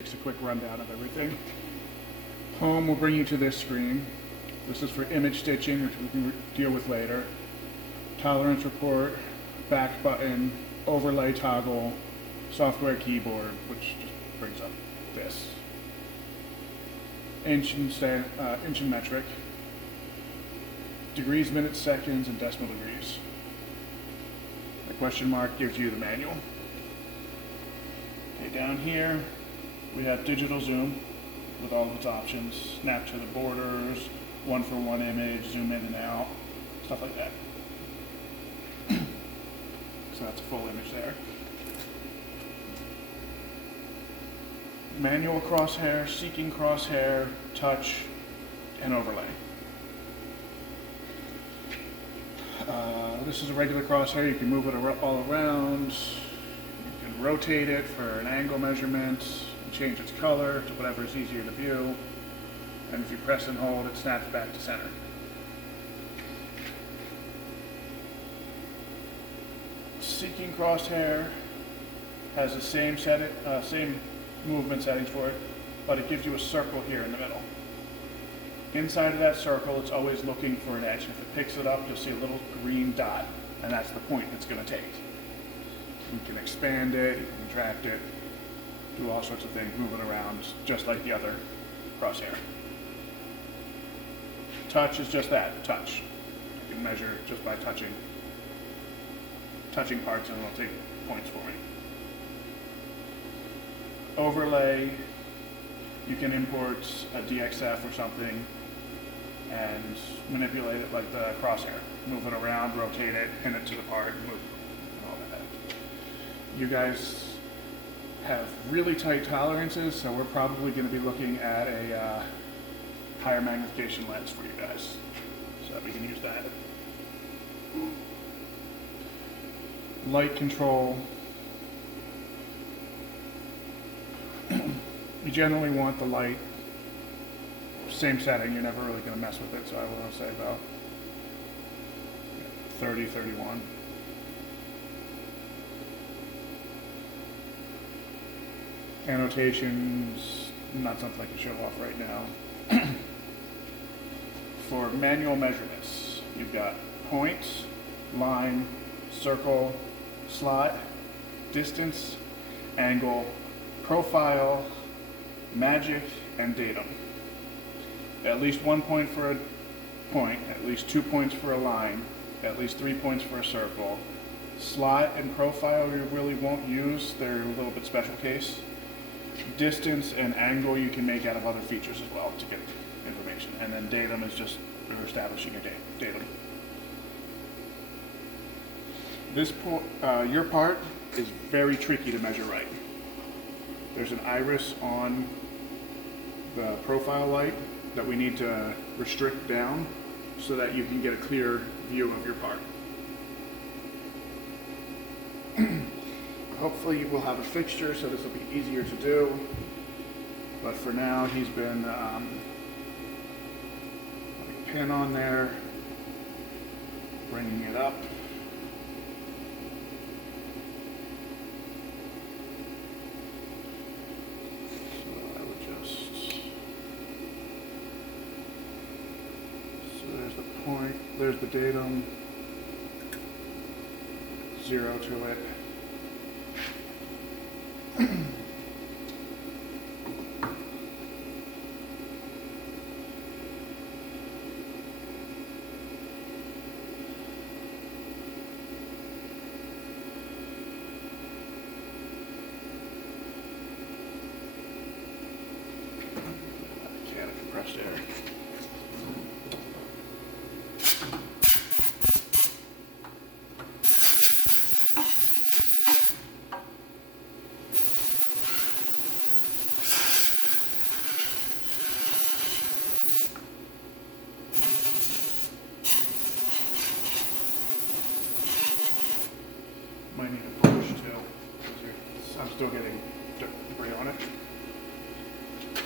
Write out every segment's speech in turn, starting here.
Just a quick rundown of everything. Home will bring you to this screen. This is for image stitching, which we can deal with later. Tolerance report, back button, overlay toggle, software keyboard, which just brings up this. Inch and metric, degrees, minutes, seconds, and decimal degrees. The question mark gives you the manual. Okay, down here we have digital zoom with all of its options, snap to the borders, one for one image, zoom in and out, stuff like that. So that's a full image there. Manual crosshair, seeking crosshair, touch, and overlay. This is a regular crosshair. You can move it all around. You can rotate it for an angle measurement, change its color to whatever is easier to view. And if you press and hold, it snaps back to center. Seeking crosshair has the same movement settings for it, but it gives you a circle here in the middle. Inside of that circle, it's always looking for an edge. If it picks it up, you'll see a little green dot, and that's the point it's going to take. You can expand it, you can contract it, do all sorts of things, move it around, just like the other crosshair. Touch is just that, touch. You can measure just by touching parts, and it'll take points for me. Overlay, you can import a DXF or something and manipulate it like the crosshair. Move it around, rotate it, pin it to the part, move it, and all that. You guys have really tight tolerances, so we're probably going to be looking at a higher magnification lens for you guys, so that we can use that. Light control. You generally want the light, same setting, you're never really going to mess with it, so I will say about 30, 31. Annotations, not something I can show off right now. For manual measurements, you've got point, line, circle, slot, distance, angle, profile, magic, and datum. At least 1 point for a point, at least 2 points for a line, at least 3 points for a circle. Slot and profile you really won't use, they're a little bit special case. Distance and angle you can make out of other features as well to get information. And then datum is just establishing a datum. Your part is very tricky to measure right. There's an iris on the profile light that we need to restrict down so that you can get a clear view of your part. Hopefully we'll have a fixture so this will be easier to do, but for now he's been putting a pin on there, bringing it up. Point, there's the datum, 0 to it. Can of compressed air. Might need a push too, because I'm still getting debris on it.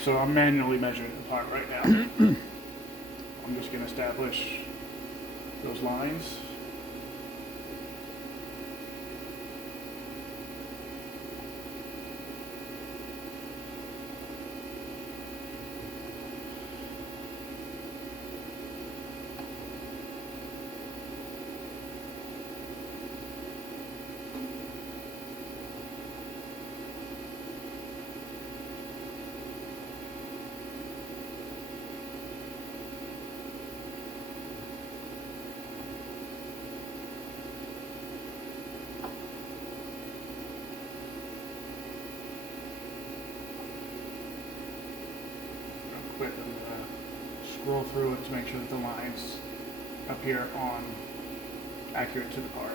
So I'm manually measuring the part right now. I'm just going to establish those lines. quick. I'm going to scroll through it to make sure that the lines appear on accurate to the part.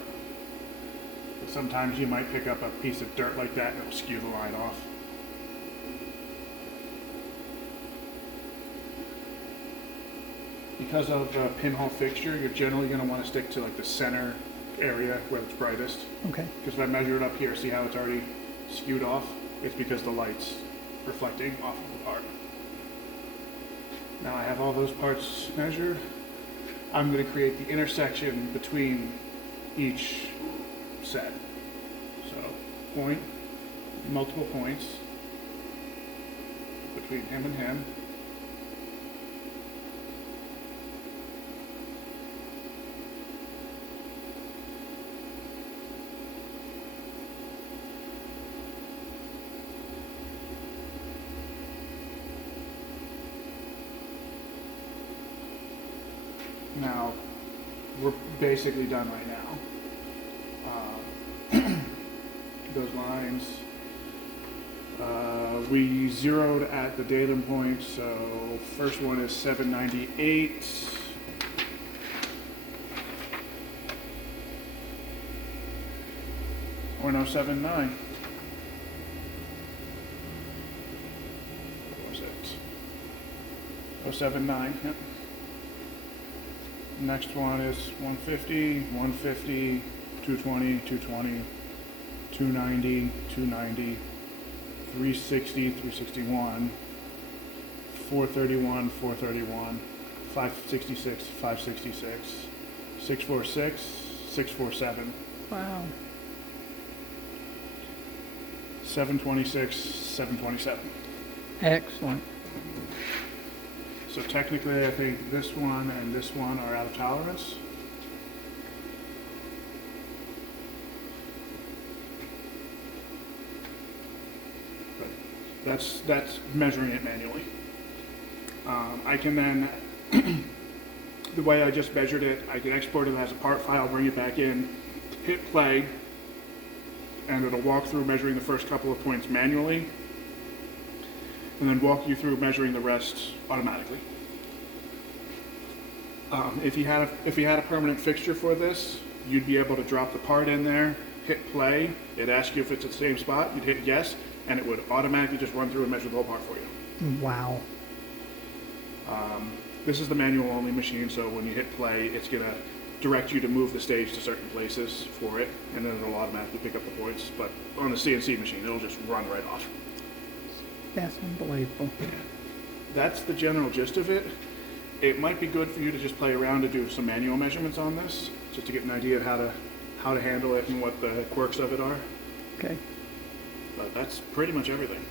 But sometimes you might pick up a piece of dirt like that and it'll skew the line off. Because of a pinhole fixture, you're generally going to want to stick to like the center area where it's brightest. Okay. Because if I measure it up here, see how it's already skewed off? It's because the light's reflecting off of the part. Now I have all those parts measured. I'm going to create the intersection between each set. So point, multiple points between him and him. Now, we're basically done right now. Those lines, we zeroed at the datum point, so first one is 798. Or no, 79. What was it? 079, yep. Next one is 150, 150, 220, 220, 290, 290, 360, 361, 431, 431, 566, 566, 646, 647, Wow. 726, 727. Excellent. So technically, I think this one and this one are out of tolerance. But that's measuring it manually. I can then, the way I just measured it, I can export it as a part file, bring it back in, hit play, and it'll walk through measuring the first couple of points manually, and then walk you through measuring the rest automatically. If you had a permanent fixture for this, you'd be able to drop the part in there, hit play, it'd ask you if it's at the same spot, you'd hit yes, and it would automatically just run through and measure the whole part for you. Wow. This is the manual only machine, so when you hit play, it's gonna direct you to move the stage to certain places for it, and then it'll automatically pick up the points. But on the CNC machine, it'll just run right off. That's unbelievable. That's the general gist of it. It might be good for you to just play around to do some manual measurements on this, just to get an idea of how to handle it and what the quirks of it are. Okay. But that's pretty much everything.